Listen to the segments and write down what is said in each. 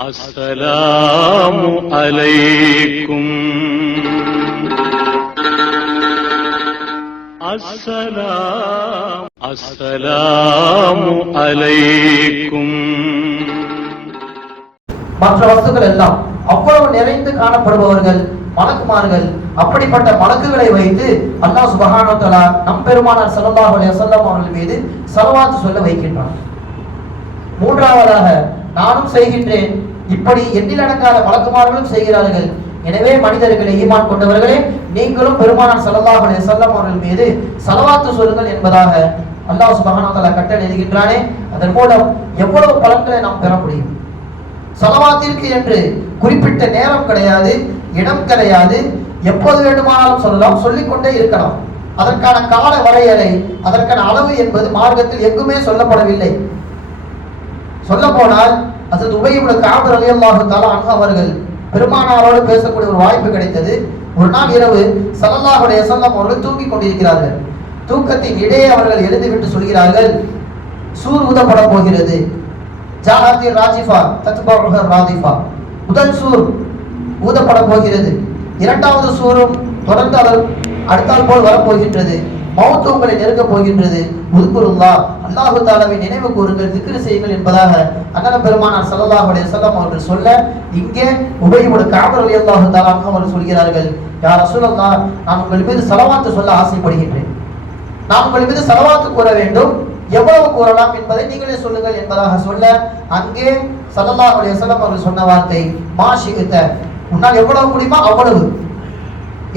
السلام عليكم السلام السلام عليكم மற்ற வஸ்துக்கள் எல்லாம் அவ்வளவு நிறைந்து காணப்படுபவர்கள் மலக்குமார்கள் அப்படிப்பட்ட மலக்குகளை வைத்து அல்லாஹ் சுபஹானஹு வ தஆலா நம் பெருமானார் ஸல்லல்லாஹு அலைஹி வஸல்லம் அவர்கள் மீது ஸலவாத் சொல்ல வைக்கின்றான் மூன்றாவதாக நானும் செய்கின்றேன் இப்படி எண்ணிலடங்காத மலக்குமார்களும் செய்கிறார்கள். எனவே மனிதர்களை ஈமான் கொண்டவர்களே நீங்களும் பெருமானார் சல்லாஹ் அலி வஸல்லம் அவர்கள் மீது சலவாத்து சொல்லுங்கள் என்பதாக அல்லாஹ் சுபஹானஹு கட்டளை எழுதுகின்றானே அதன் மூலம் எவ்வளவு பலன்களை நாம் பெற முடியும்? சலவாத்திற்கு என்று குறிப்பிட்ட நேரம் கிடையாது இடம் கிடையாது. எப்போது வேண்டுமானாலும் சொல்லலாம் சொல்லிக்கொண்டே இருக்கலாம். அதற்கான கால வரையறை அதற்கான அளவு என்பது மார்க்கத்தில் எங்குமே சொல்லப்படவில்லை. சொல்ல போனால் அது உபயோக காபர் அலி அல்லாஹு அன்ஹா அவர்கள் பெருமானாரோடு பேசக்கூடிய ஒரு வாய்ப்பு கிடைத்தது. ஒரு நாள் இரவு சல்லல்லாஹு அலைஹி அவர்கள் தூங்கிக் கொண்டிருக்கிறார்கள். தூக்கத்தின் இடையே அவர்கள் எழுந்துவிட்டு சொல்கிறார்கள் சூர் உதப்பட போகிறது. ஜாஹாத்தி ராஜிஃபா தத்பருஹ ராதிஃபா முதல் சூர் ஊதப்பட போகிறது. இரண்டாவது சூரும் தொடர்ந்து அவர் அடுத்தால் போல் வரப்போகின்றது மௌத்து உங்களை நெருங்கப் போகின்றது. உதுக்குருல்லா. அல்லாஹு தாலாவை நினைவு கூறுங்கள் திக்ரு செய்யுங்கள் என்பதாக அண்ணன பெருமானார் ஸல்லல்லாஹு அலைஹி வஸல்லம் அவர்கள் சொல்ல இங்கே உபயோட காபர் அலி அல்லாஹு தாலா அவர்கள் சொல்கிறார்கள் யார் அசுலல்லா நான் உங்கள் மீது செலவாத்து சொல்ல ஆசைப்படுகின்றேன். நான் உங்கள் மீது செலவாத்து கூற வேண்டும். எவ்வளவு கூறலாம் என்பதை நீங்களே சொல்லுங்கள் என்பதாக சொல்ல அங்கே சல்லல்லாஹு அலைஹி வஸல்லம் அவர்கள் சொன்ன வார்த்தை மா ஷிகித்த உன்னால் எவ்வளவு முடியுமோ அவ்வளவு.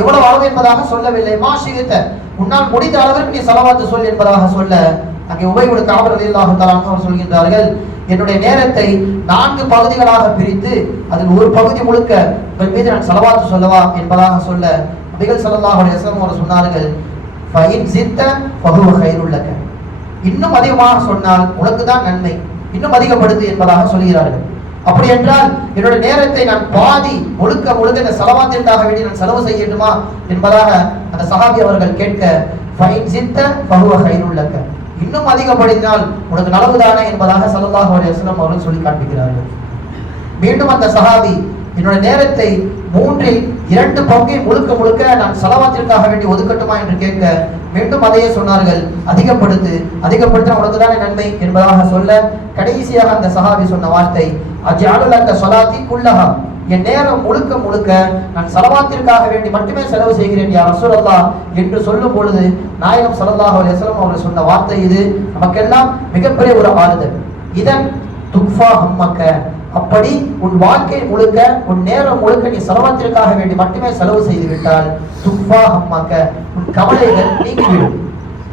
எவ்வளவு அளவு என்பதாக சொல்லவில்லை. மா ஷிகித்த உன்னால் முடிந்த அளவிற்கு நீ செலவாத்து சொல் என்பதாக சொல்ல அங்கே உபயோக காவல் அல்லாஹு அவர் சொல்கின்றார்கள். என்னுடைய நேரத்தை நான்கு பகுதிகளாக பிரித்து அதில் ஒரு பகுதி முழுக்க உங்கள் மீது நான் செலவாத்து சொல்லவா என்பதாக சொல்ல நபிகள் ஸல்லல்லாஹு அவர் சொன்னார்கள் ஃபைன் சித்த பகுவ கைருள்ளக இன்னும் அதிகமாக சொன்னால் உனக்கு தான் நன்மை இன்னும் அதிகப்படுத்து என்பதாக சொல்கிறார்கள். அப்படி என்றால் என்னுடைய நேரத்தை நான் பாதி முழுக்க முழுக்க இந்த செலவாத்திற்காக வேண்டி நான் செலவு செய்யட்டுமா என்பதாக அந்த சஹாபி அவர்கள் கேட்க ஃபைன் சித்த ஃபஹுவ கைருள்ளக இன்னும் அதிகப்படுத்தினால் உனக்கு நலவுதானே என்பதாக ஸல்லல்லாஹு அலுவலம் அவர்கள் சொல்லி காண்பிக்கிறார்கள். மீண்டும் அந்த சஹாபி என்னுடைய நேரத்தை மூன்றில் இரண்டு பங்கை முழுக்க முழுக்க நான் செலவாத்திற்காக வேண்டி ஒதுக்கட்டுமா? என்று கேட்க மீண்டும் அதையே சொன்னார்கள் அதிகப்படுத்து அதிகப்படுத்த உனக்கு தானே நன்மை? என்பதாக சொல்ல கடைசியாக அந்த சஹாபி சொன்ன வார்த்தை அஜாலுலக்க சொலாத்தி குல்லஹா. என் நேரம் முழுக்க முழுக்க நான் செலவாத்திற்காக வேண்டி மட்டுமே செலவு செய்கிறேன் யார் ரசூலல்லா என்று சொல்லும் பொழுது நாயகம் சலல்லாஹ் அவர் எசலம் அவர்கள் சொன்ன வார்த்தை இது. நமக்கெல்லாம் மிகப்பெரிய ஒரு ஆறுதல். இதன் துக்ஃபா ஹம்மக்க. அப்படி உன் வாழ்க்கை முழுக்க உன் நேரம் முழுக்க நீ செலவத்திற்காக வேண்டி மட்டுமே செலவு செய்து விட்டால் துக்ஃபா ஹம்மக்க. உன் கவலைகள் நீங்கிவிடும்.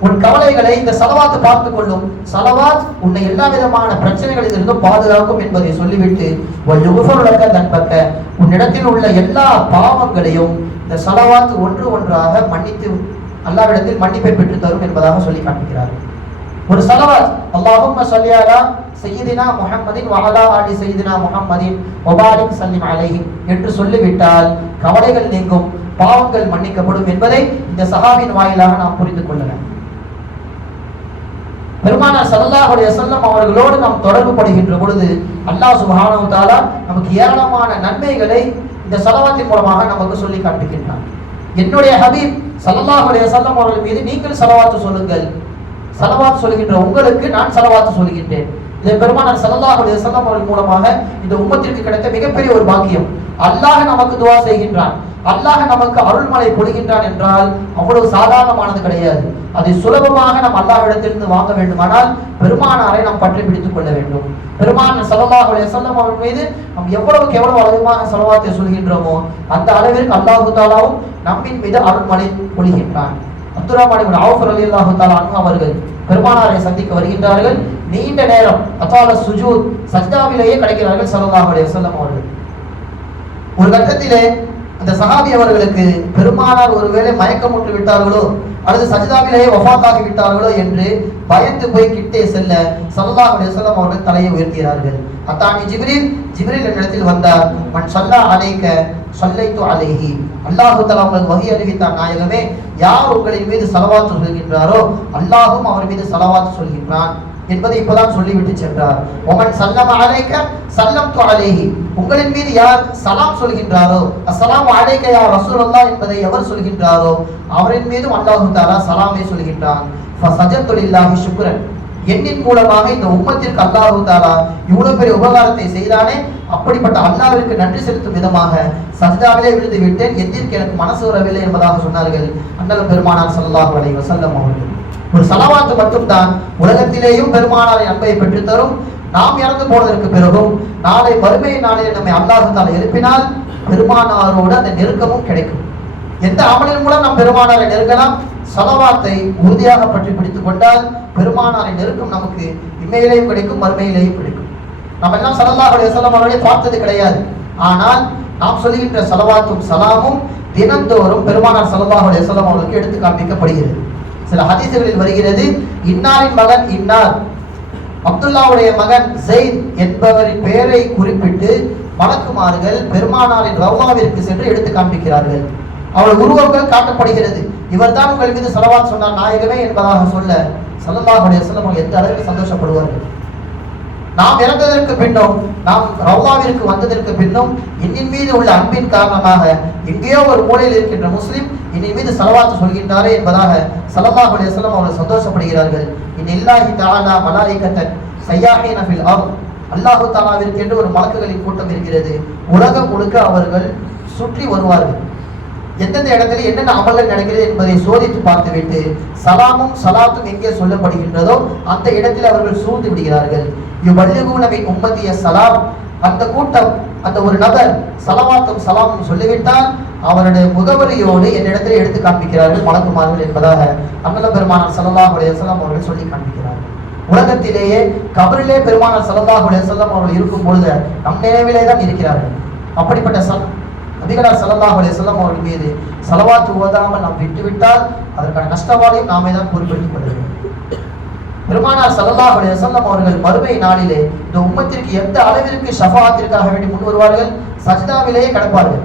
உன் கவலைகளை இந்த சலவாத்து பார்த்து கொள்ளும் சலவாத் உன்னை எல்லா விதமான பிரச்சனைகளில் இருந்தும் பாதுகாக்கும் என்பதை சொல்லிவிட்டு தன்பக்க. உன்னிடத்தில் உள்ள எல்லா பாவங்களையும் இந்த சலவாத் ஒன்று ஒன்றாக மன்னித்து அல்லாவிடத்தில் மன்னிப்பை பெற்று தரும் என்பதாக சொல்லி காண்பிக்கிறார்கள். ஒரு சலவாத் அல்லாஹும் சொல்லியாரா செய்தினா சய்யிதினா முஹம்மதின் ஆடி செய்தினா சய்யிதினா முஹம்மதின் சல்லிம் அலைஹி. என்று சொல்லிவிட்டால் கவலைகள் நீங்கும் பாவங்கள் மன்னிக்கப்படும் என்பதை இந்த சகாவின் வாயிலாக நாம் புரிந்து கொள்ளலாம். பெருமானா சல்லாஹுடைய செல்லம் அவர்களோடு நாம் தொடர்பு படுகின்ற பொழுது அல்லாஹ் சுப்ஹானஹு தாலா நமக்கு ஏராளமான நன்மைகளை இந்த சலவாத்தின் மூலமாக நமக்கு சொல்லி காட்டுகின்றான். என்னுடைய ஹபீப் சல்லாஹுடைய செல்லம் அவர்கள் மீது நீங்கள் சலவாத்து சொல்லுங்கள். செலவாத்து சொல்கின்ற உங்களுக்கு நான் சலவாத்து சொல்கின்றேன் இதை பெருமானார் சல்லாஹுடைய செல்லம் அவர்கள் மூலமாக இந்த உம்மத்திற்கு கிடைத்த மிகப்பெரிய ஒரு பாக்கியம். அல்லாஹ் நமக்கு துவா செய்கின்றான். அல்லாஹ் நமக்கு அருள்மலை பொழிகின்றான் என்றால் அவ்வளவு சாதாரணமானது கிடையாது. அதை சுலபமாக நம் அல்லாஹ்விடத்திலிருந்து வாங்க வேண்டுமானால் பெருமானாரை நாம் பற்றி பிடித்துக் கொள்ள வேண்டும். பெருமான ஸல்லல்லாஹு அலைஹி அவர்கள் மீது நாம் எவ்வளவுக்கு எவ்வளவு அதிகமாக செலவாத்தை சொல்கின்றோமோ அந்த அளவிற்கு அல்லாஹு தாலாவும் நம்மின் மீது அருள்மலை பொழிகின்றான். அப்துரஹ்மான் இப்னு அலி அல்லாஹு தஆலா அவர்கள் பெருமானாரை சந்திக்க வருகின்றார்கள். நீண்ட நேரம் அத்தால சுஜூத் சஜ்தாவிலேயே கிடைக்கிறார்கள் ஸல்லல்லாஹு அலைஹி அவர்கள். ஒரு கட்டத்திலே அந்த சஹாபி அவர்களுக்கு பெருமானார் ஒருவேளை மயக்கமுற்று விட்டார்களோ அல்லது சஜிதாவிலேயே ஒஃபாத்தாகி விட்டார்களோ என்று பயந்து போய் கிட்டே செல்ல சல்லாஹ் அலிஸ்லாம் அவர்கள் தலையை உயர்த்தினார்கள். அத்தானி ஜிப்ரீல் ஜிப்ரீல் என்னிடத்தில் வந்தார் மண் சல்லா அலைக்க சொல்லைத்து அலைஹி. அல்லாஹு தலா உங்களுக்கு வகை அறிவித்தார் நாயகமே. யார் உங்களின் மீது செலவாத்து சொல்கின்றாரோ அல்லாஹும் அவர் மீது செலவாத்து சொல்கின்றான். என்பதை இப்பதான் சொல்லிவிட்டு சென்றார். ஒமன் சல்லம் அழைக்க சல்லம் து உங்களின் மீது யார் சலாம் சொல்கின்றாரோ? அஸ்ஸலாமு அலைக்க யா ரசூலுல்லாஹ் என்பதை எவர் சொல்கின்றாரோ? அவரின் மீதும் அல்லாஹு தாலா சலாமை சொல்கின்றான். சஜத்துலில்லாஹி லில்லாஹி எண்ணின் மூலமாக இந்த உம்மத்திற்கு அல்லாஹு தாலா இவ்வளவு பெரிய உபகாரத்தை செய்தானே? அப்படிப்பட்ட அல்லாவிற்கு நன்றி செலுத்தும் விதமாக சஜிதாவிலே விழுந்து விட்டேன் எதிர்க்கு எனக்கு மனசு வரவில்லை? என்பதாக சொன்னார்கள். அண்ணல் பெருமானார் சல்லாஹு அலைஹி வஸல்லம் அவர்கள். ஒரு சலவாத்து மட்டும்தான் உலகத்திலேயும் பெருமானாரின் அன்பை பெற்றுத்தரும். நாம் இறந்து போனதற்கு பிறகும் நாளை வறுமை நாளில் நம்மை அல்லாஹு எழுப்பினால் பெருமானாரோடு அந்த நெருக்கமும் கிடைக்கும். எந்த அமலின் மூலம் நாம் பெருமானாரை நெருங்கலாம்? சலவாத்தை உறுதியாக பற்றி பிடித்துக் கொண்டால் பெருமானாரை நெருக்கம் நமக்கு இம்மையிலேயும் கிடைக்கும் மறுமையிலேயும் கிடைக்கும். நம்ம எல்லாம் சல்லல்லாஹு அலைஹி அவர்களே பார்த்தது கிடையாது. ஆனால் நாம் சொல்லுகின்ற சலவாத்தும் சலாமும் தினந்தோறும் பெருமானார் செலவாக அலைஹி அவர்களுக்கு எடுத்து காண்பிக்கப்படுகிறது. சில ஹதீசுகளில் வருகிறது இன்னாரின் மகன் இன்னார். அப்துல்லாவுடைய மகன் ஜெயித் என்பவரின் பெயரை குறிப்பிட்டு மலக்குமார்கள் பெருமானாரின் ரவுமாவிற்கு சென்று எடுத்து காண்பிக்கிறார்கள். அவள் உருவங்கள் காட்டப்படுகிறது. இவர்தான் உங்கள் மீது சலவாத் சொன்னார் நாயகமே என்பதாக சொல்ல சல்லல்லாஹு அலைஹி எந்த அளவுக்கு சந்தோஷப்படுவார்கள்? நாம் இறந்ததற்கு பின்னும் நாம் ரவுலாவிற்கு வந்ததற்கு பின்னும் இன்னின் மீது உள்ள அன்பின் காரணமாக எங்கேயோ ஒரு மூலையில் இருக்கின்ற முஸ்லிம் இன்னின் மீது சலவாத்து சொல்கின்றாரே என்பதாக சல்லல்லாஹு அலைஹி அவர்கள் சந்தோஷப்படுகிறார்கள். இன் இல்லாஹி தாலா மலாயிகத்தன் சய்யாஹீன நபில் அர்த். அல்லாஹு தாலாவிற்கு என்று ஒரு மலக்குகளின் கூட்டம் இருக்கிறது. உலகம் முழுக்க அவர்கள் சுற்றி வருவார்கள். எந்தெந்த இடத்துல என்னென்ன அமல்கள் நடக்கிறது என்பதை சோதித்து பார்த்துவிட்டு சலாமும் சலாத்தும் எங்கே சொல்லப்படுகின்றதோ அந்த இடத்தில் அவர்கள் சூழ்ந்து விடுகிறார்கள். இவ்வள்ளுகூனமின் உம்மதிய சலாம். அந்த கூட்டம் அந்த ஒரு நபர் சலவாத்தும் சலாமும் சொல்லிவிட்டால் அவருடைய முகவரியோடு என்னிடத்தில் எடுத்து காண்பிக்கிறார்கள் மலக்குமார்கள் என்பதாக அண்ணல பெருமானார் ஸல்லல்லாஹு அலைஹி அவர்கள் சொல்லி காண்பிக்கிறார்கள். உலகத்திலேயே கபரிலே பெருமானார் ஸல்லல்லாஹு செல்லம் அவர்கள் இருக்கும் பொழுது நம் நினைவிலே தான் இருக்கிறார்கள். அப்படிப்பட்ட சல் நபிகளார் ஸல்லல்லாஹு அலைஹி அவர்கள் மீது சலவாத்து ஓதாமல் நாம் விட்டுவிட்டால் அதற்கான நஷ்டவாளையும் நாமே தான் பொறுப்பெடுத்துக் கொள்ள பெருமானார் ஸல்லல்லாஹு அலைஹி வஸல்லம் அவர்கள் மறுமை நாளிலே இந்த உம்மத்திற்கு எந்த அளவிற்கு ஷஃபாத்திற்காக வேண்டி முன் வருவார்கள்? சஜ்தாவிலேயே கிடப்பார்கள்.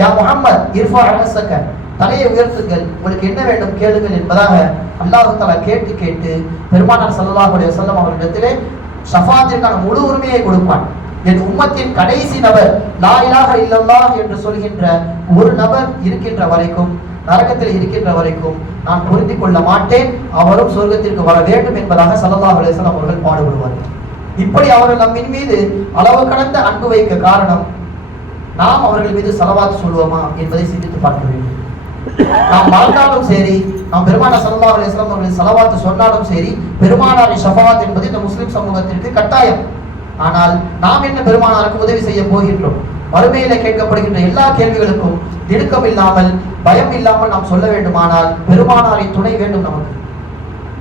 யா முஹம்மத் இர்ஃபா அலசக்க தலையை உயர்த்துங்கள். உங்களுக்கு என்ன வேண்டும் கேளுங்கள் என்பதாக அல்லாஹு தலா கேட்டு கேட்டு பெருமானார் ஸல்லல்லாஹு அலைஹி வஸல்லம் அவர்களிடத்திலே ஷஃபாத்திற்கான முழு உரிமையை கொடுப்பான். என் உம்மத்தின் கடைசி நபர் லா இலாஹ என்று சொல்கின்ற ஒரு நபர் இருக்கின்ற வரைக்கும் நரகத்தில் இருக்கின்ற வரைக்கும் நான் பொருந்தி கொள்ள மாட்டேன். அவரும் சொர்க்கத்திற்கு வர வேண்டும் என்பதாக ஸல்லல்லாஹு அலைஹி அவர்கள் பாடுபடுவார்கள். இப்படி அவர்கள் நம்மின் மீது அளவு கடந்த அன்பு வைக்க காரணம் நாம் அவர்கள் மீது செலவாத்து சொல்வோமா என்பதை சிந்தித்து பார்க்க வேண்டும். நாம் வாழ்ந்தாலும் சரி நாம் பெருமானார் சல்லா அலிஸ்லாம் அவர்களின் செலவாத்து சொன்னாலும் சரி பெருமானாரின் ஷபாத் என்பது இந்த முஸ்லிம் சமூகத்திற்கு கட்டாயம். ஆனால் நாம் என்ன பெருமானாருக்கு உதவி செய்ய போகின்றோம்? மறுமையில கேட்கப்படுகின்ற எல்லா கேள்விகளுக்கும் திடுக்கம் இல்லாமல் பயம் இல்லாமல் நாம் சொல்ல வேண்டுமானால் பெருமானாரின் துணை வேண்டும் நமக்கு.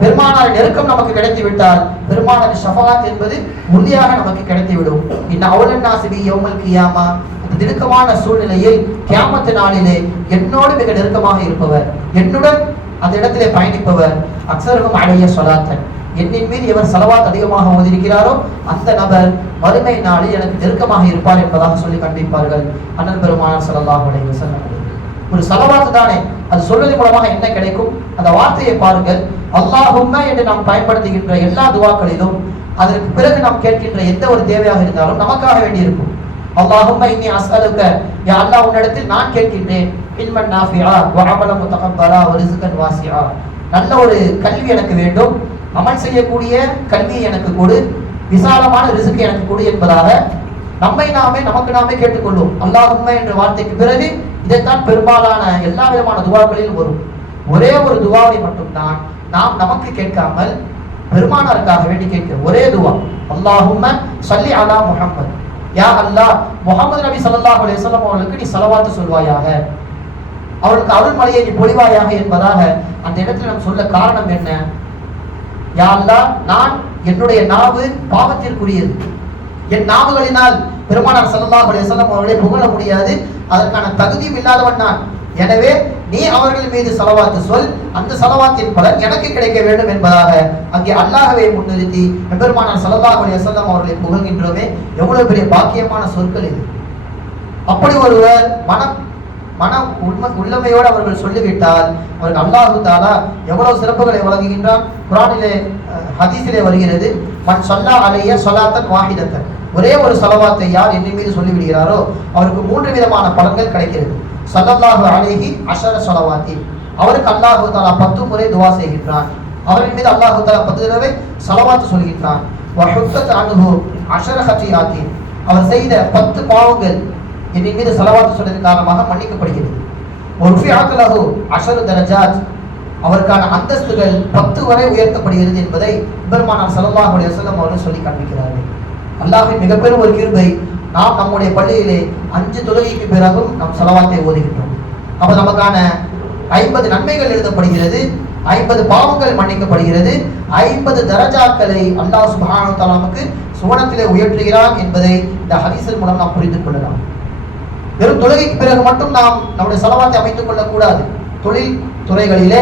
பெருமானாரின் நெருக்கம் நமக்கு கிடைத்து விட்டால் பெருமானாரின் ஷஃபாத் என்பது உறுதியாக நமக்கு கிடைத்துவிடும் இன்ன அவுலன் நாசிபி யௌமல் கியாமா இந்த திடுக்கமான சூழ்நிலையில் கியாமத்து நாளிலே என்னோடு மிக நெருக்கமாக இருப்பவர். என்னுடன் அந்த இடத்திலே பயணிப்பவர். அக்சரகம் அடைய சொலாத்தன் என்னின் மீது எவர் செலவாத் அதிகமாக ஓதிருக்கிறாரோ அந்த நபர் மறுமை நாளில் எனக்கு நெருக்கமாக இருப்பார் என்பதாக சொல்லி கண்டிப்பார்கள். அண்ணன் பெருமானார் செலவாக ஒரு செலவாத்து தானே? அது சொல்வதன் மூலமாக என்ன கிடைக்கும்? அந்த வார்த்தையை பாருங்கள். அல்லாஹும்ம என்று நாம் பயன்படுத்துகின்ற எல்லா துவாக்களிலும் அதற்கு பிறகு நாம் கேட்கின்ற எந்த ஒரு தேவையாக இருந்தாலும் நமக்காக வேண்டி இருக்கும் அல்லாஹும்ம இன்னி அஸ்அலுக யா அல்லாஹ் உன்னிடத்தில் நான் கேட்கின்றேன். இன்மன் நாஃபியா வ அமலன் முத்தகப்பரா வ நல்ல ஒரு கல்வி எனக்கு வேண்டும். அமல் செய்யக்கூடிய கல்வியை எனக்கு கொடு விசாலமான ரிசுக்கு எனக்கு கொடு என்பதாக நம்மை நாமே நமக்கு நாமே கேட்டுக்கொள்வோம் அல்லாஹும்ம என்ற வார்த்தைக்கு பிறகு இதைத்தான் பெரும்பாலான எல்லா விதமான துவாக்களிலும் வரும். ஒரே ஒரு துவாவை மட்டும்தான் நாம் நமக்கு கேட்காமல் பெருமானாருக்காக வேண்டி கேட்க ஒரே துவா. அல்லாஹும் சல்லி அலா முகமது யா அல்லாஹ் முகமது நபி சல்லாஹ் அலிஸ்லாம் அவர்களுக்கு நீ ஸலவாத்து சொல்வாயாக. அவர்களுக்கு அருள்மலையை நீ பொழிவாயாக என்பதாக அந்த இடத்துல நாம் சொல்ல காரணம் என்ன? யா அல்லாஹ் நான் என்னுடைய நாவு பாவத்திற்குரியது. என் நாவுகளினால் பெருமானார் ஸல்லல்லாஹு அலைஹி சொல்லம் அவர்களை புகழ முடியாது. அதற்கான தகுதியும் இல்லாதவன் நான். எனவே நீ அவர்கள் மீது செலவாத்து சொல். அந்த செலவாத்தின் பலன் எனக்கு கிடைக்க வேண்டும் என்பதாக அங்கே அல்லாஹ்வை முன்னிறுத்தி பெருமானார் ஸல்லல்லாஹு அலைஹி வஸல்லம் அவர்களை புகழ்கின்றோமே. எவ்வளவு பெரிய பாக்கியமான சொற்கள் இது. அப்படி ஒருவர் மனம் மன உண்மை உள்ளமையோடு அவர்கள் சொல்லிவிட்டால் அவருக்கு அல்லாஹு தாலா எவ்வளவு சிறப்புகளை வழங்குகின்றான்? குரானிலே அஹ், ஹதீஸிலே வருகிறது மன் சொல்லா அலைய சொல்லாத்தன் வாஹிதத்தன். ஒரே ஒரு சலவாத்தை யார் என்னின் மீது சொல்லிவிடுகிறாரோ அவருக்கு மூன்று விதமான பலன்கள் கிடைக்கிறது. சல்லல்லாஹு அலேஹி அஷர சொலவாத்தி. அவருக்கு அல்லாஹு தாலா பத்து முறை துவா செய்கின்றான். அவரின் மீது அல்லாஹு தாலா பத்து தடவை சலவாத்து சொல்கின்றான். வஹுத்தத் அன்ஹு அஷர ஹத்தியாத்தி அவர் செய்த பத்து பாவங்கள் இதன் மீது செலவாத்து சொன்னதன் காரணமாக மன்னிக்கப்படுகிறது. ஒரு ஃபியாத்துலஹு அஷரு தரஜாத். அவருக்கான அந்தஸ்துகள் பத்து வரை உயர்த்தப்படுகிறது என்பதை பெருமானார் ஸல்லல்லாஹு அலைஹி வஸல்லம் அவர்கள் சொல்லி காண்பிக்கிறார்கள். அல்லாஹின் மிகப்பெரும் ஒரு கிருபை நாம் நம்முடைய பள்ளியிலே அஞ்சு தொழுகைக்கு பிறகும் நம் செலவாத்தை ஓதுகின்றோம். அப்போ நமக்கான ஐம்பது நன்மைகள் எழுதப்படுகிறது ஐம்பது பாவங்கள் மன்னிக்கப்படுகிறது ஐம்பது தரஜாக்களை அல்லாஹ் சுபானு தஆலா நமக்கு சுவனத்திலே உயர்த்துகிறான் என்பதை இந்த ஹரிசல் மூலம் நாம் புரிந்து கொள்ளலாம். வெறும் தொழுகைக்கு பிறகு மட்டும் நாம் நம்முடைய செலவாத்தை அமைத்துக் கொள்ளக்கூடாது. தொழில் துறைகளிலே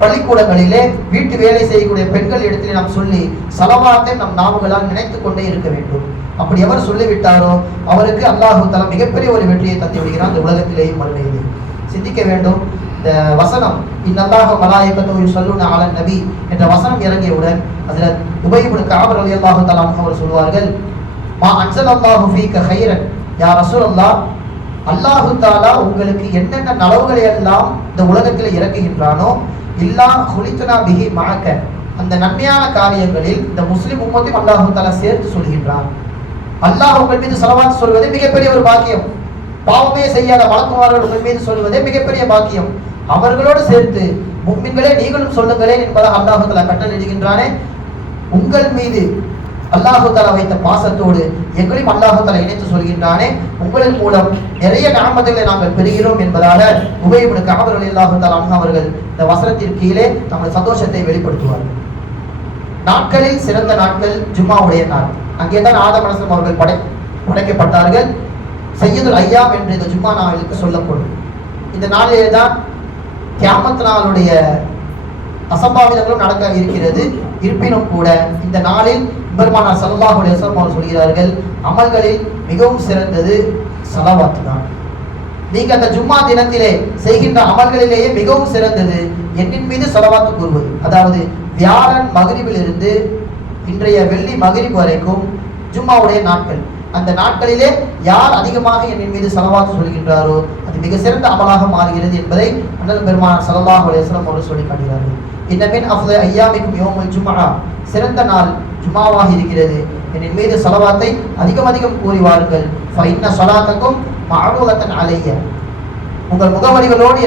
பள்ளிக்கூடங்களிலே வீட்டு வேலை செய்யக்கூடிய பெண்கள் இடத்திலே நாம் சொல்லி செலவாத்தை நம் நாவுகளால் நினைத்து கொண்டே இருக்க வேண்டும். அப்படி எவர் சொல்லிவிட்டாரோ அவருக்கு அல்லாஹு தலா மிகப்பெரிய ஒரு வெற்றியை தந்து விடுகிறான் இந்த உலகத்திலேயும் மறுமையிலே. சிந்திக்க வேண்டும். இந்த வசனம் இந்நல்லாக மலாயக்கத்தோடு சொல்லுன ஆலன் நபி என்ற வசனம் இறங்கியவுடன் அதில் உபயிபுல் காபர் அலி அல்லாஹு தலாம் அவர் சொல்வார்கள் மா அன்சல் அல்லாஹு ஃபீக்க ஹைரன் யார் ரசூலல்லாஹ் அல்லாஹு தாலா உங்களுக்கு என்னென்ன நலவுகளை எல்லாம் இந்த உலகத்தில் இறக்குகின்றானோ இல்லா ஹுலித்துனா பிஹி மாக்க அந்த நன்மையான காரியங்களில் இந்த முஸ்லிம் உம்மத்தையும் அல்லாஹு தாலா சேர்த்து சொல்கின்றான். அல்லாஹ் உங்கள் மீது செலவாத்து சொல்வதே மிகப்பெரிய ஒரு பாக்கியம். பாவமே செய்யாத வழக்குமார்கள் உங்கள் மீது சொல்வதே மிகப்பெரிய பாக்கியம். அவர்களோடு சேர்த்து மும்மின்களே நீங்களும் சொல்லுங்களேன் என்பதை அல்லாஹு தாலா கட்டளையிடுகின்றானே. உங்கள் மீது அல்லாஹு தாலா வைத்த பாசத்தோடு எங்களையும் அல்லாஹு தாலா இணைத்து சொல்கின்றானே. உங்களின் மூலம் நிறைய நாமத்துகளை நாங்கள் பெறுகிறோம் என்பதாக உபயோகப்படுத்த காவலர்கள் அல்லாஹு தாலா அவர்கள் இந்த வசனத்திற்கு கீழே நமது சந்தோஷத்தை வெளிப்படுத்துவார்கள் நாட்களில் சிறந்த நாட்கள் ஜும்மாவுடைய நாள். அங்கே தான் ஆதமனசம் அவர்கள் படை படைக்கப்பட்டார்கள். செய்யதுல் ஐயாம் என்று இந்த ஜும்மா நாளுக்கு சொல்லப்படும். இந்த நாளிலே தான் கியாமத் நாளுடைய அசம்பாவிதங்களும் நடக்க இருக்கிறது. இருப்பினும் கூட இந்த நாளில் பெருமானார் சல்லாஹுடைய அலைஹி அவர்கள் சொல்கிறார்கள் அமல்களில் மிகவும் சிறந்தது சலவாத்து தான் நீங்க அந்த ஜும்மா தினத்திலே செய்கின்ற அமல்களிலேயே மிகவும் சிறந்தது என்னின் மீது சலவாத்து கூறுவது. அதாவது வியாழன் மகரிபில் இருந்து இன்றைய வெள்ளி மகரிப் வரைக்கும் ஜும்மாவுடைய நாட்கள். அந்த நாட்களிலே யார் அதிகமாக என்னின் மீது சலவாத்து சொல்கின்றாரோ அது மிக சிறந்த அமலாக மாறுகிறது என்பதை அண்ணல் பெருமான ஸல்லல்லாஹு அலைஹி அவர்கள் சொல்லி காட்டுகிறார்கள். இன்னமின் அஃல ஐயாமிக்கும் யோமல் ஜும்மா சிறந்த நாள் ஜுமாவாக இருக்கிறது. என்னின் மீது சலவாத்தை அதிகம் அதிகம் கூறி வாருங்கள் ஃபைன்ன ஸலாத்தக்கும் மஅரூலத்தன் அலைய. உங்கள் முகவரிகளோடு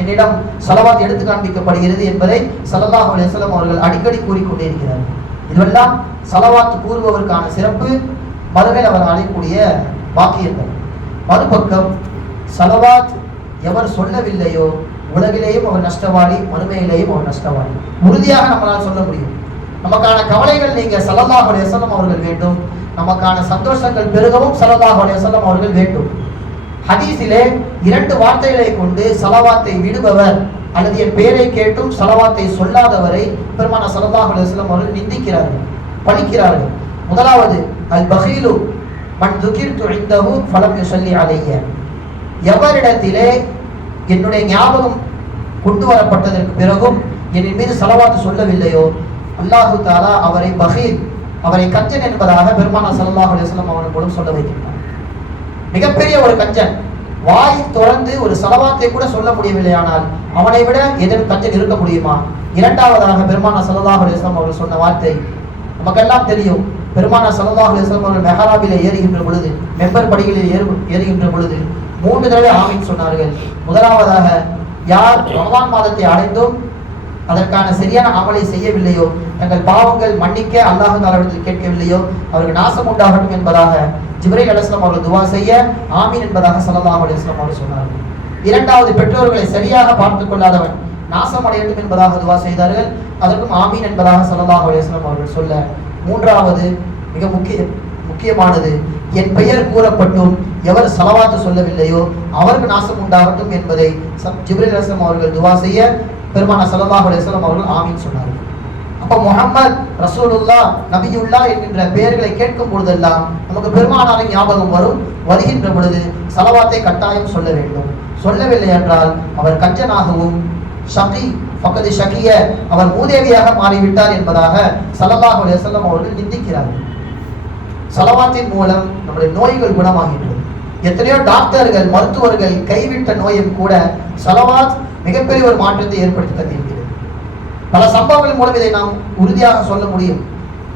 என்னிடம் சலவாத் எடுத்து காண்பிக்கப்படுகிறது என்பதை ஸல்லல்லாஹு அலைஹி அவர்கள் அடிக்கடி கூறிக்கொண்டே இருக்கிறார். இதுவெல்லாம் சலவாத் கூறுபவருக்கான சிறப்பு மறுமையில் அவர் அடையக்கூடிய வாக்கியங்கள். மறுபக்கம் சலவாத் எவர் சொல்லவில்லையோ உலகிலேயும் அவர் நஷ்டவாளி மறுமையிலேயும் அவர் நஷ்டவாளி. உறுதியாக நம்மளால் சொல்ல முடியும். நமக்கான கவலைகள் நீங்க ஸல்லல்லாஹு செல்லம் அவர்கள் வேண்டும். நமக்கான சந்தோஷங்கள் பெருகவும் ஸல்லல்லாஹு செல்லம் அவர்கள் வேண்டும். ஹதீஸிலே இரண்டு வார்த்தைகளை கொண்டு சலவாத்தை விடுபவர் அல்லது என் பெயரை கேட்டும் சலவாத்தை சொல்லாதவரை பெருமான ஸல்லல்லாஹு செல்லம் அவர்கள் நிந்திக்கிறார்கள் பழிக்கிறார்கள். முதலாவது அல் பஹீலு மண் துகிர் இந்தஹு பலம் சொல்லி அலைய எவரிடத்திலே என்னுடைய ஞாபகம் கொண்டு வரப்பட்டதற்கு பிறகும் என் மீது சலவாத்து சொல்லவில்லையோ அல்லாஹு தாலா அவரை பஹீல் அவரை கஞ்சன் என்பதாக பெருமானா சல்லாஹ் அலைஹி அவர்கள் மூலம் சொல்ல வைக்கின்றார். மிகப்பெரிய ஒரு கஞ்சன் வாய் தொடர்ந்து ஒரு சலவாத்தை கூட சொல்ல முடியவில்லை ஆனால் அவனை விட எதிர் கஞ்சன் இருக்க முடியுமா? இரண்டாவதாக பெருமானா சல்லாஹ் அலைஹி அவர்கள் சொன்ன வார்த்தை நமக்கெல்லாம் தெரியும். பெருமானா சல்லாஹ் அலைஹி அவர்கள் மெஹராபில ஏறுகின்ற பொழுது மெம்பர் படிகளில் ஏறு ஏறுகின்ற பொழுது மூன்று தடவை ஆமின் சொன்னார்கள். முதலாவதாக யார் ரமலான் மாதத்தை அடைந்தோம் அதற்கான சரியான அமலை செய்யவில்லையோ தங்கள் பாவங்கள் மன்னிக்க அல்லாஹ் தாலாவிடத்தில் கேட்கவில்லையோ அவருக்கு நாசம் உண்டாகட்டும் என்பதாக ஜிப்ரைல் அலிஸ்லாம் அவர்கள் துவா செய்ய ஆமீன் என்பதாக ஸல்லல்லாஹு அலைஹி வஸல்லம் அவர்கள் சொன்னார்கள். இரண்டாவது பெற்றோர்களை சரியாக பார்த்துக் கொள்ளாதவன் நாசம் அடையட்டும் என்பதாக துவா செய்தார்கள். அதற்கும் ஆமீன் என்பதாக ஸல்லல்லாஹு அலைஹி அவர்கள் சொல்ல மூன்றாவது மிக முக்கிய முக்கியமானது என் பெயர் கூறப்பட்டும் எவர் சலவாத்து சொல்லவில்லையோ அவருக்கு நாசம் உண்டாகட்டும் என்பதை ச- ஜிப்ரீல் அவர்கள் துவா செய்ய பெருமான ஸல்லல்லாஹு அலைஹி அவர்கள் ஆமீன் சொன்னார்கள். அப்போ முகமது ரசூலுல்லா நபியுல்லா என்கின்ற பெயர்களை கேட்கும் பொழுதெல்லாம் நமக்கு பெருமானாரின் ஞாபகம் வரும் வருகின்ற பொழுது சலவாத்தை கட்டாயம் சொல்ல வேண்டும். சொல்லவில்லை என்றால் அவர் கஞ்சனாகவும் ஷகி பக்கத்து ஷகிய அவர் மூதேவியாக மாறிவிட்டார் என்பதாக ஸல்லல்லாஹு அலுவலம் அவர்கள் நிந்திக்கிறார்கள். சலவாத்தின் மூலம் நம்முடைய நோய்கள் குணமாகின்றது. எத்தனையோ டாக்டர்கள் மருத்துவர்கள் கைவிட்ட நோயும் கூட சலவாத் மிகப்பெரிய ஒரு மாற்றத்தை ஏற்படுத்தி தந்திருக்கிறது. பல சம்பவங்கள் மூலம் இதை நாம் உறுதியாக சொல்ல முடியும்.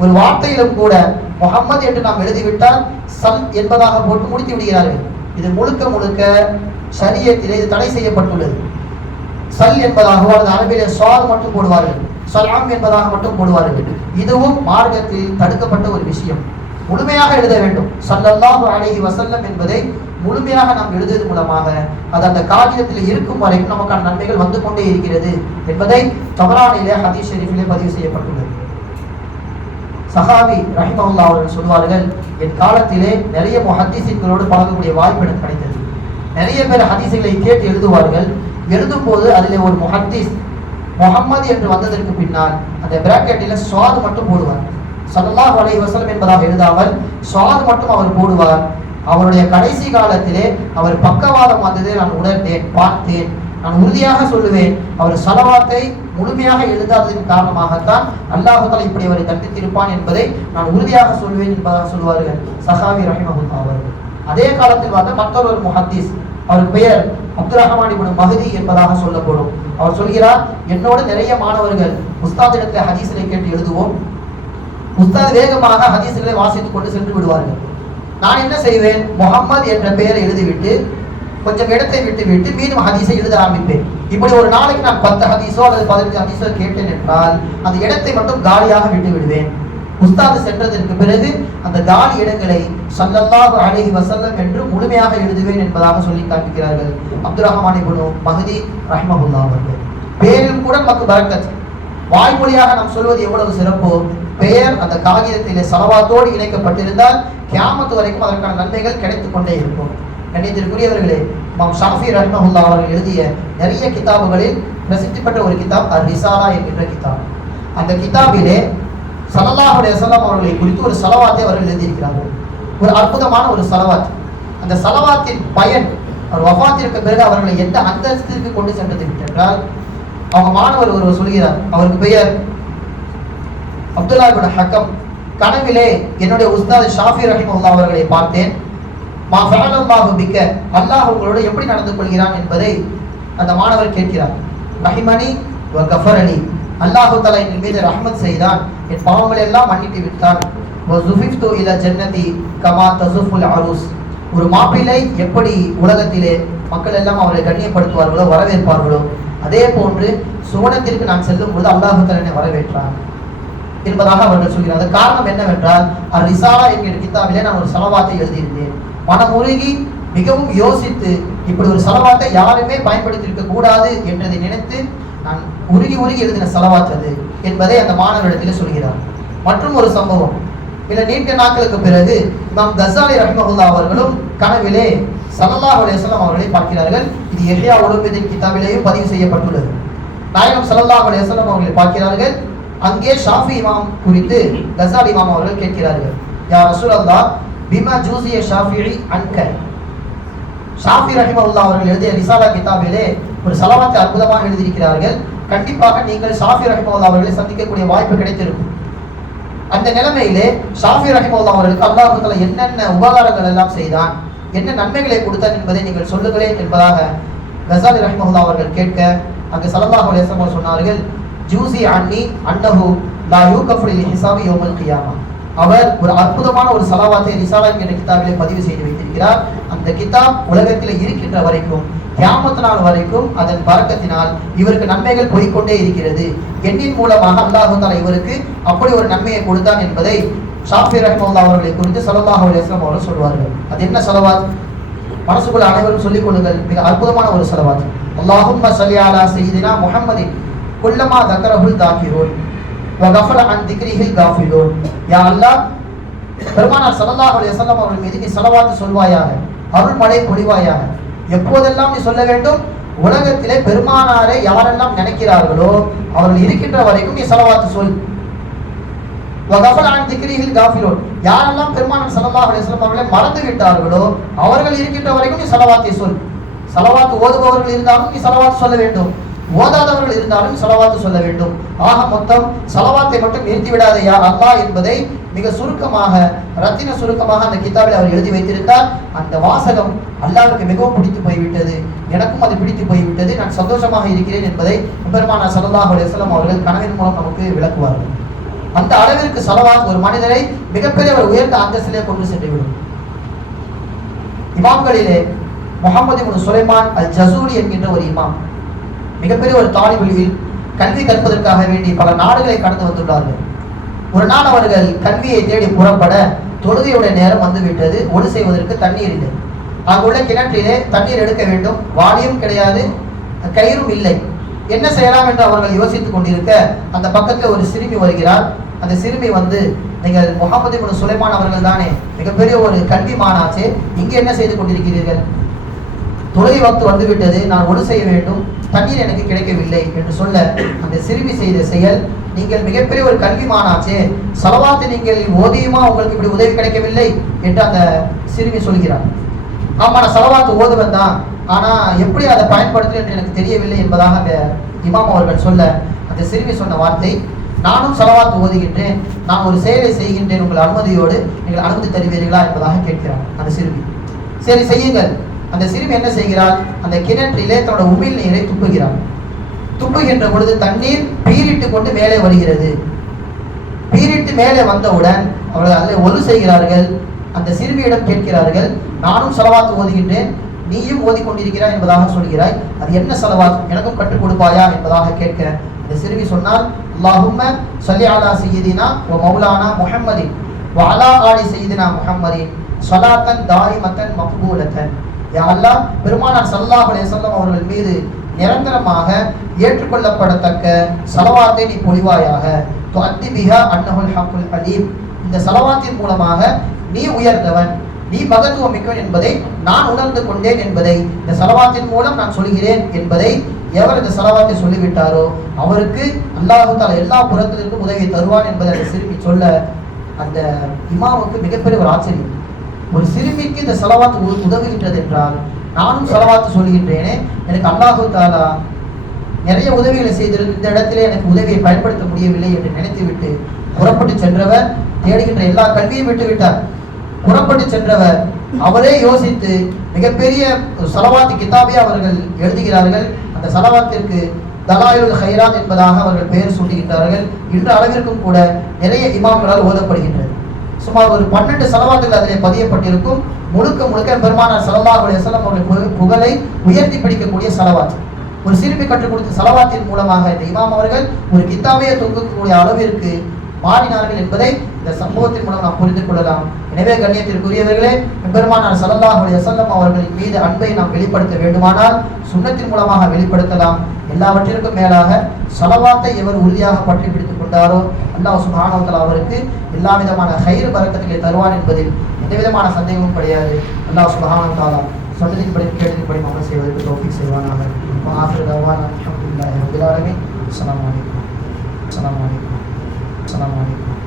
ஒரு வார்த்தையிலும் கூட முகம்மது என்று நாம் எழுதிவிட்டால் சன் என்பதாக போட்டு முடித்து விடுகிறார்கள். இது முழுக்க முழுக்க சரியத்தில் இது தடை செய்யப்பட்டுள்ளது. சல் என்பதாகவோ அல்லது அரபிலே சால் மட்டும் போடுவார்கள். சலாம் என்பதாக மட்டும் போடுவார்கள். இதுவும் மார்க்கத்தில் தடுக்கப்பட்ட ஒரு விஷயம். முழுமையாக எழுத வேண்டும். சல்லல்லாஹு அழகி வசல்லம் என்பதை முழுமையாக நாம் எழுதுவது மூலமாக அது அந்த காகிதத்தில் இருக்கும் வரைக்கும் நமக்கான நன்மைகள் வந்து கொண்டே இருக்கிறது என்பதை தவறானிலே ஹதீஸ் ஷெரீஃபிலே பதிவு செய்யப்பட்டுள்ளது. சஹாபி ரஹிமவுல்லா அவர்கள் சொல்வார்கள் என் காலத்திலே நிறைய முஹத்திசின்களோடு பழகக்கூடிய வாய்ப்பு எனக்கு கிடைத்தது. நிறைய பேர் ஹதீஸுகளை கேட்டு எழுதுவார்கள். எழுதும் போது அதிலே ஒரு முஹத்தீஸ் முகம்மது என்று வந்ததற்கு பின்னால் அந்த பிராக்கெட்டில் சுவாது மட்டும் போடுவார். சல்லாஹ் அலை வசலம் என்பதாக எழுதாமல் சுவாது மட்டும் அவர் போடுவார். அவருடைய கடைசி காலத்திலே அவர் பக்கவாதம் வந்ததை நான் உணர்ந்தேன் பார்த்தேன். நான் உறுதியாக சொல்லுவேன் அவர் சலவாத்தை முழுமையாக எழுதாததின் காரணமாகத்தான் அல்லாஹுதலை இப்படி அவரை தண்டித்திருப்பான் என்பதை நான் உறுதியாக சொல்வேன் என்பதாக சொல்வார்கள் சஹாவி ரஹிமஹுல்லா அவர்கள். அதே காலத்தில் வந்த மற்றொரு முஹத்தீஸ் அவர் பெயர் அப்துல் ரஹமான் இப்னு மஹதி என்பதாக சொல்லப்படும். அவர் சொல்கிறார் என்னோட நிறைய மாணவர்கள் உஸ்தாதிடத்தில் ஹதீஸிலே கேட்டு எழுதுவோம். முஸ்தாத் வேகமாக ஹதீஸ்களை வாசித்துக் கொண்டு சென்று விடுவார்கள். நான் என்ன செய்வேன்? முகம்மது என்ற பெயரை எழுதிவிட்டு கொஞ்சம் இடத்தை விட்டு விட்டு மீண்டும் ஹதீஸை எழுத ஆரம்பிப்பேன். இப்படி ஒரு நாளைக்கு நான் பத்து ஹதீஸோ அல்லது பதினஞ்சு ஹதீஸோ கேட்டேன் என்றால் அந்த இடத்தை மட்டும் காலியாக விட்டு விடுவேன். உஸ்தாது சென்றதற்கு பிறகு அந்த காலி இடங்களை சல்லல்லாஹு அலைஹி வசல்லம் என்று முழுமையாக எழுதுவேன் என்பதாக சொல்லி காண்பிக்கிறார்கள். அப்துல் ரஹ்மான் இபுனு மஹதி ரஹ்மகுல்லா அவர்கள். பேரில் கூட நமக்கு பரக்கத். வாய்மொழியாக நாம் சொல்வது எவ்வளவு சிறப்போ பெயர் அந்த காகிதத்திலே சலவாத்தோடு இணைக்கப்பட்டிருந்தால் கியாமத்து வரைக்கும் அதற்கான நன்மைகள் கிடைத்துக் கொண்டே இருக்கும். கண்ணியத்திற்குரியவர்களே மாம் ஷாஃபி ரஹ்மஹுல்லா அவர்கள் எழுதிய நிறைய கிதாபுகளில் பிரசித்தி பெற்ற ஒரு கிதாப் அர் ரிசாலா என்கின்ற கிதாப். அந்த கிதாபிலே சலல்லாஹுடைய சலாம் அவர்களை குறித்து ஒரு சலவாத்தை அவர்கள் எழுதியிருக்கிறார்கள். ஒரு அற்புதமான ஒரு சலவாத். அந்த சலவாத்தின் பயன் அவர் வஃபாத்திற்கு பிறகு அவர்களை எந்த அந்தஸ்திற்கு கொண்டு சென்றது என்றால் அவங்க மாணவர் ஒருவர் சொல்கிறார் அவருக்கு பெயர் அப்துல்லா இப்னு ஹக்கம். கனவிலே என்னுடைய உஸ்தாத் ஷாஃபி ரஹிமுல்லா அவர்களை பார்த்தேன். மா ஃபஅலல்லாஹு பிக்க அல்லாஹ் உங்களோட எப்படி நடந்து கொள்கிறான் என்பதை அந்த மாணவர் கேட்கிறார். ரஹிமனி கஃபர் அலி அல்லாஹு தலா என் மீது ரஹ்மத் செய்தான். என் பாவங்களை எல்லாம் மன்னித்து விட்டான் வ ஸுஃபிஃப்து ஜன்னதி கமா தசுஃபுல் அரூஸ். ஒரு மாப்பிள்ளை எப்படி உலகத்திலே மக்கள் எல்லாம் அவரை கண்ணியப்படுத்துவார்களோ வரவேற்பார்களோ அதே போன்று சுவனத்திற்கு நான் செல்லும் பொழுது அல்லாஹு வரவேற்றான். என்பதாக அவர்கள் சொல்கிறார் காரணம் என்னவென்றால் அர் ரிசாலா என்கிற கித்தாவிலே நான் ஒரு செலவாத்தை எழுதியிருந்தேன். மனமுருகி மிகவும் யோசித்து இப்படி ஒரு செலவாத்தை யாருமே பயன்படுத்தியிருக்க கூடாது என்றதை நினைத்து நான் உருகி உருகி எழுதின செலவாத்தது என்பதை அந்த மாணவரிடத்தில் சொல்கிறார். மற்றும் ஒரு சம்பவம். சில நீண்ட நாட்களுக்கு பிறகு இமாம் கசாலி ரஹ்மகுல்லா அவர்களும் கனவிலே ஸல்லல்லாஹு அலைஹி வஸல்லம் அவர்களை பார்க்கிறார்கள். இது எஹ்யா உலுமுதீன் கிதாபிலேயும் பதிவு செய்யப்பட்டுள்ளது. நாயகம் ஸல்லல்லாஹு அலைஹி வஸல்லம் அவர்களை பார்க்கிறார்கள். அங்கே ஷாஃபி இமாம் குறித்து கசால் இமாம் அவர்கள் கேட்கிறார்கள். யா ரசூலல்லாஹ் பிமா ஜூசிய ஷாஃபிஇ அன்க? ஷாஃபி ரஹிமஹுல்லா அவர்கள் எழுதிய ரிசாலா கிதாபிலே ஒரு சலவாத்தை அற்புதமாக எழுதியிருக்கிறார்கள். கண்டிப்பாக நீங்கள் ஷாஃபி ரஹிமஹுல்லா அவர்களை சந்திக்கக்கூடிய வாய்ப்பு கிடைத்திருக்கும். அந்த நிலைமையிலே ஷாஃபி ரஹிமஹுல்லா அவர்களுக்கு அல்லாஹ் என்னென்ன உபகாரங்கள் எல்லாம் செய்தான் என்ன நன்மைகளை கொடுத்தான் என்பதை நீங்கள் சொல்லுங்களேன் என்பதாக கசாலி ரஹ்மஹுல்லா அவர்கள் கேட்க அங்கு சலல்லாஹ் அலைஹி சொன்னார்கள் ஜூசி அன்னி அன்னஹு லா யூகஃபு ஹிசாபி யோமல் கியாமா. அவர் ஒரு அற்புதமான ஒரு சலவாத்தை ரிசாலா என்கிற கிதாபிலே பதிவு செய்து வைத்திருக்கிறார். அந்த கிதாப் உலகத்தில் இருக்கின்ற வரைக்கும் கியாமத் நாள் வரைக்கும் அதன் பறக்கத்தினால் இவருக்கு நன்மைகள் போய்க்கொண்டே இருக்கிறது. எண்ணின் மூலமாக அல்லாஹு இவருக்கு அப்படி ஒரு நன்மையை கொடுத்தான் என்பதை ஷாஃபி ரஹ்மத்துல்லாஹி அவர்களை குறித்து ஸல்லல்லாஹு அலைஹி அவர்கள் சொல்வார்கள். அது என்ன சலவாத் மனசுக்குள்ள அனைவரும் சொல்லிக் கொள்ளுங்கள். மிக அற்புதமான ஒரு சலவாத் அல்லாஹும்ம ஸல்லி அலா சய்யிதினா குல்லமா தக்கரஹுல் தாக்கிரூன் வகஃபல அன் திக்ரிஹில் காஃபிலூன் யா அல்லாஹ் பெருமானார் ஸல்லல்லாஹு அலைஹி வஸல்லம் அவர்கள் மீது நீ செலவாத்து சொல்வாயாக அருள் மழை பொழிவாயாக. எப்போதெல்லாம் நீ சொல்ல வேண்டும்? உலகத்திலே பெருமானாரை யாரெல்லாம் நினைக்கிறார்களோ அவர்கள் இருக்கின்ற வரைக்கும் நீ ஸலவாத் சொல். வகஃபல அன் திக்ரிஹில் யாரெல்லாம் பெருமானன் ஸல்லல்லாஹு அலைஹி அவர்களை மறந்து விட்டார்களோ அவர்கள் இருக்கின்ற வரைக்கும் நீ சலவாத்தை சொல். சலவாத்து ஓதுபவர்கள் இருந்தாலும் நீ சலவாத்து சொல்ல வேண்டும். ஓதாதவர்கள் இருந்தாலும் சலவாத்து சொல்ல வேண்டும். ஆக மொத்தம் சலவாத்தை மட்டும் நிறுத்தி யார் அல்லாஹ் என்பதை மிக சுருக்கமாக ரத்தின சுருக்கமாக அந்த கிதாபில் அவர் எழுதி வைத்திருந்தார். அந்த வாசகம் அல்லாவுக்கு மிகவும் பிடித்து போய்விட்டது. எனக்கும் அது பிடித்து போய்விட்டது. நான் சந்தோஷமாக இருக்கிறேன் என்பதை பெருமானா ஸல்லல்லாஹு அலுவலம் அவர்கள் கனவின் மூலம் நமக்கு விளக்குவார்கள். அந்த அளவிற்கு செலவாக ஒரு மனிதரை மிகப்பெரிய ஒரு உயர்ந்த அந்தஸ்திலே கொண்டு சென்றுவிடும். இமாம்களிலே முகமது முன் சுலைமான் அல் ஜசூரி என்கின்ற ஒரு இமாம் மிகப்பெரிய ஒரு தாலிபுலியில் கல்வி கற்பதற்காக வேண்டி பல நாடுகளை கடந்து வந்துள்ளார்கள். ஒரு நாள் அவர்கள் கல்வியை தேடி புறப்பட தொழுகையுடைய நேரம் வந்துவிட்டது. ஒடு செய்வதற்கு தண்ணீர் இல்லை. அங்குள்ள கிணற்றிலே தண்ணீர் எடுக்க வேண்டும். வாளியும் கிடையாது கயிறும் இல்லை. என்ன செய்யலாம் என்று அவர்கள் யோசித்துக் கொண்டிருக்க அந்த பக்கத்தில் ஒரு சிறுமி வருகிறார் அந்த சிறுமி வந்து நீங்கள் முகமது இப்னு சுலைமான் அவர்கள் தானே மிகப்பெரிய ஒரு கல்வி மானாச்சே இங்கே என்ன செய்து கொண்டிருக்கிறீர்கள்? தொழுகை வக்து வந்துவிட்டது நான் ஒடு செய்ய வேண்டும் தண்ணீர் எனக்கு கிடைக்கவில்லை என்று சொல்ல அந்த சிறுமி செய்த செயல் நீங்கள் மிகப்பெரிய ஒரு கல்வி கல்விமானாச்சே செலவாத்து நீங்கள் ஓதியுமா உங்களுக்கு இப்படி உதவி கிடைக்கவில்லை? என்று அந்த சிறுமி சொல்கிறார் ஆமா நான் சலவாத்து ஓதுவன் தான் ஆனா எப்படி அதை பயன்படுத்துறது என்று எனக்கு தெரியவில்லை என்பதாக அந்த இமாம் அவர்கள் சொல்ல அந்த சிறுமி சொன்ன வார்த்தை நானும் செலவாத்து ஓதுகின்றேன் நான் ஒரு செயலை செய்கின்றேன் உங்கள் அனுமதியோடு நீங்கள் அனுமதி தருவீர்களா? என்பதாக கேட்கிறார் அந்த சிறுமி. சரி செய்யுங்கள். அந்த சிறுமி என்ன செய்கிறாள்? அந்த கிணற்றிலே தன்னோட உமிழ் நீரை துப்புகிறாள். துப்புகின்ற பொழுது தண்ணீர் பீரிட்டு கொண்டு மேலே வருகிறது. பீரிட்டு மேலே வந்தவுடன் அவர்கள் அதில் ஒழு செய்கிறார்கள். அந்த சிறுமியிடம் கேட்கிறார்கள் நானும் செலவாத்து ஓதுகின்றேன் நீயும் ஓதிக்கொண்டிருக்கிறாய் என்பதாக சொல்கிறாய். அது என்ன செலவாத்? எனக்கும் கற்றுக் கொடுப்பாயா என்பதாக கேட்க இந்த சிறுமி சொன்னால் அல்லாஹும்ம சொல்லி அலா செய்யதினா ஓ மௌலானா முஹம்மதின் வாலா ஆலி செய்தினா முஹம்மதின் சொலாத்தன் தாரிமத்தன் மக்பூலத்தன். யா அல்லாஹ் பெருமானார் சல்லாஹ் அலைஹி அவர்கள் மீது நிரந்தரமாக ஏற்றுக்கொள்ளப்படத்தக்க சலவாத்தை நீ பொழிவாயாக. துஅத்தி பிஹா அன்னஹுல் ஹக்குல் அலீம். இந்த சலவாத்தின் மூலமாக நீ உயர்ந்தவன். நீ மகத்துவம் மிக்கவன் என்பதை நான் உணர்ந்து கொண்டேன் என்பதை இந்த செலவாத்தின் மூலம் நான் சொல்கிறேன் என்பதை எவர் இந்த செலவாத்தை சொல்லிவிட்டாரோ அவருக்கு அல்லாஹு தாலா எல்லா புறத்திலிருந்தும் உதவி தருவான் என்பதை அந்த சிறுமி சொல்ல அந்த இமாவுக்கு மிகப்பெரிய ஒரு ஆச்சரியம். ஒரு சிறுமிக்கு இந்த செலவாத்து உ- உதவுகின்றது என்றால் நானும் செலவாத்து சொல்கின்றேனே எனக்கு அல்லாஹு தாலா நிறைய உதவிகளை செய்திருந்த இந்த இடத்திலே எனக்கு உதவியை பயன்படுத்த முடியவில்லை என்று நினைத்துவிட்டு புறப்பட்டு சென்றவர் தேடுகின்ற எல்லா கல்வியும் விட்டு விட்டார் புறப்பட்டு சென்றவர். அவரே யோசித்து மிகப்பெரிய ஒரு சலவாத்து கிதாபே அவர்கள் எழுதுகிறார்கள். அந்த சலவாத்திற்கு தலாயுல் ஹைராத் என்பதாக அவர்கள் பெயர் சூட்டுகின்றார்கள். இன்று அளவிற்கும் கூட நிறைய இமாம்களால் ஓதப்படுகின்றது. சுமார் ஒரு பன்னெண்டு செலவாத்துகள் அதிலே பதியப்பட்டிருக்கும். முழுக்க முழுக்க பெருமானார் ஸல்லல்லாஹு செலம் வஸல்லம் அவருடைய புகழை உயர்த்தி பிடிக்கக்கூடிய செலவாத். ஒரு சிறுமி கற்றுக் கொடுத்த செலவாத்தின் மூலமாக இந்த இமாம் அவர்கள் ஒரு கித்தாபையை தொங்கக்கூடிய அளவிற்கு மாறினார்கள் என்பதை இந்த சம்பவத்தின் மூலம் நாம் புரிந்து கொள்ளலாம். எனவே கண்ணியத்திற்குரியவர்களே பெருமானார் ஸல்லல்லாஹு வசல்லம் அவர்களின் மீது அன்பை நாம் வெளிப்படுத்த வேண்டுமானால் சுண்ணத்தின் மூலமாக வெளிப்படுத்தலாம். எல்லாவற்றிற்கும் மேலாக சலவாத்தை எவர் உறுதியாக பற்றி பிடித்துக் கொண்டாரோ அல்லாஹ் சுப்ஹானஹு அவருக்கு எல்லா விதமான ஹைர் பறக்கத்திலே தருவான் என்பதில் எந்த விதமான சந்தேகமும் கிடையாது. அல்லாஹ் சுப்ஹானஹு சொன்னதின்படி கேட்டதின்படி அமல் செய்வதற்கு டோபிக் செய்வானாக. ஆஃபிர் தவானா அல்ஹம்துலில்லாஹி ரப்பில் ஆலமீன். அஸ்ஸலாமு அலைக்கும். அஸ்ஸலாமு அலைக்கும். அஸ்ஸலாமு அலைக்கும்.